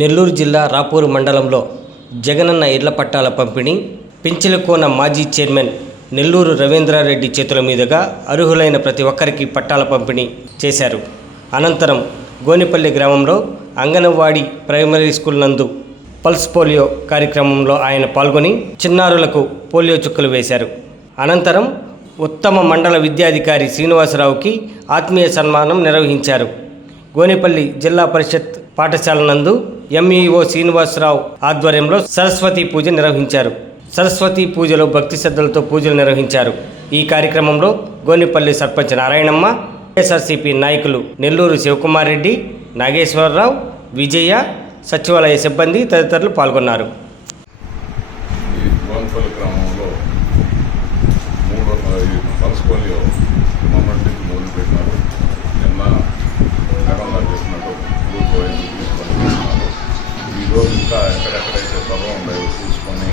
నెల్లూరు జిల్లా రాపూరు మండలంలో జగనన్న ఇళ్ళ పట్టాల పంపిణీ పెంచలకోన మాజీ చైర్మన్ నెల్లూరు రవీంద్రారెడ్డి చేతుల మీదుగా అర్హులైన ప్రతి ఒక్కరికి పట్టాల పంపిణీ చేశారు. అనంతరం గోనిపల్లి గ్రామంలో అంగన్వాడీ ప్రైమరీ స్కూల్ నందు పల్స్ పోలియో కార్యక్రమంలో ఆయన పాల్గొని చిన్నారులకు పోలియో చుక్కలు వేశారు. అనంతరం ఉత్తమ మండల విద్యాధికారి శ్రీనివాసరావుకి ఆత్మీయ సన్మానం నిర్వహించారు. గోనిపల్లి జిల్లా పరిషత్ పాఠశాల నందు ఎంఈఓ శ్రీనివాసరావు ఆధ్వర్యంలో సరస్వతి పూజ నిర్వహించారు. సరస్వతి పూజలో భక్తి శ్రద్ధలతో పూజలు నిర్వహించారు. ఈ కార్యక్రమంలో గోనిపల్లి సర్పంచ్ నారాయణమ్మ వైఎస్ఆర్సీపీ నాయకులు నెల్లూరు శివకుమార్ రెడ్డి నాగేశ్వరరావు విజయ సచివాలయ సిబ్బంది తదితరులు పాల్గొన్నారు. గ్రామంలో మూడు పల్స్ పోలియో మొన్నటి అంతా ఇంకా ఎక్కడెక్కడైతే త్వరగా ఉన్నాయో చూసుకొని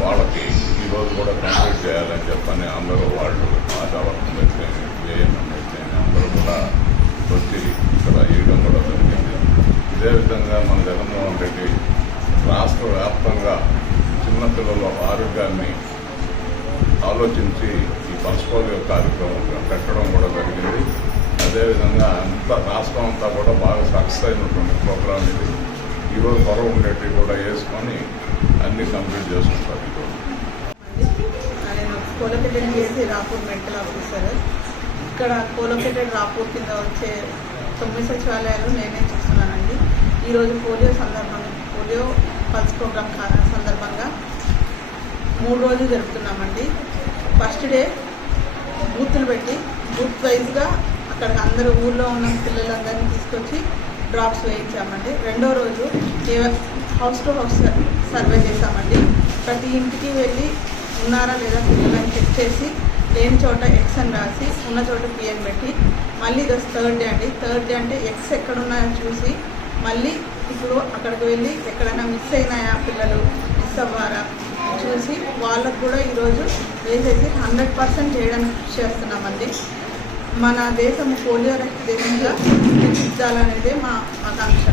వాళ్ళకి ఈరోజు కూడా కంప్లీట్ చేయాలని చెప్పని అందరూ వాళ్ళు వాతావరణం అయితే ఏఎన్ఎం అయితే అందరూ కూడా వచ్చి ఇక్కడ వేయడం కూడా జరిగింది. ఇదే విధంగా మన జగన్మోహన్ రెడ్డి రాష్ట్ర వ్యాప్తంగా చిన్నపిల్లల ఆరోగ్యాన్ని ఆలోచించి ఈ పల్స్ పోలియో కార్యక్రమం పెట్టడం కూడా జరిగింది. అదేవిధంగా అంత రాష్ట్రం అంతా కూడా బాగా సక్సెస్ అయినటువంటి ప్రోగ్రాం ఇది. ఈరోజు త్వర ఉండేటివి కూడా వేసుకొని అన్నీ కంప్లీట్ చేసుకుంటారు ఈరోజు కోలకెటెడ్ చేసి రాపూర్ మెంటల్ ఆఫీసర్ ఇక్కడ కోలకెటెడ్ రాపూర్ కింద వచ్చే తొమ్మిది సచివాలయాలు నేనే చూస్తున్నానండి. ఈరోజు పోలియో సందర్భంగా పోలియో పల్స్ ప్రోగ్రామ్ సందర్భంగా మూడు రోజులు జరుపుతున్నామండి. ఫస్ట్ డే బూత్లు పెట్టి బూత్ వైజ్గా అక్కడ అందరూ ఊళ్ళో ఉన్న పిల్లలందరినీ తీసుకొచ్చి డ్రాప్స్ వేయించామండి. రెండో రోజు హౌస్ టు హౌస్ సర్వే చేశామండి. ప్రతి ఇంటికి వెళ్ళి ఉన్నారా లేదా పిల్లలని చెక్ చేసి లేని చోట ఎక్స్ అని రాసి ఉన్న చోట పిఎన్ పెట్టి మళ్ళీ ఇది థర్డ్ డే అండి. థర్డ్ డే అంటే ఎక్స్ ఎక్కడున్నాయో చూసి మళ్ళీ ఇప్పుడు అక్కడికి వెళ్ళి ఎక్కడైనా మిస్ అయినాయా పిల్లలు? మిస్ అవ్వారా? చూసి వాళ్ళకు కూడా ఈరోజు వేసేసి హండ్రెడ్ పర్సెంట్ చేయడానికి కృషి చేస్తున్నామండి. మన దేశం పోలియో రహిత దేశంగా తీర్చిదిద్దాలనేదే మా ఆకాంక్ష.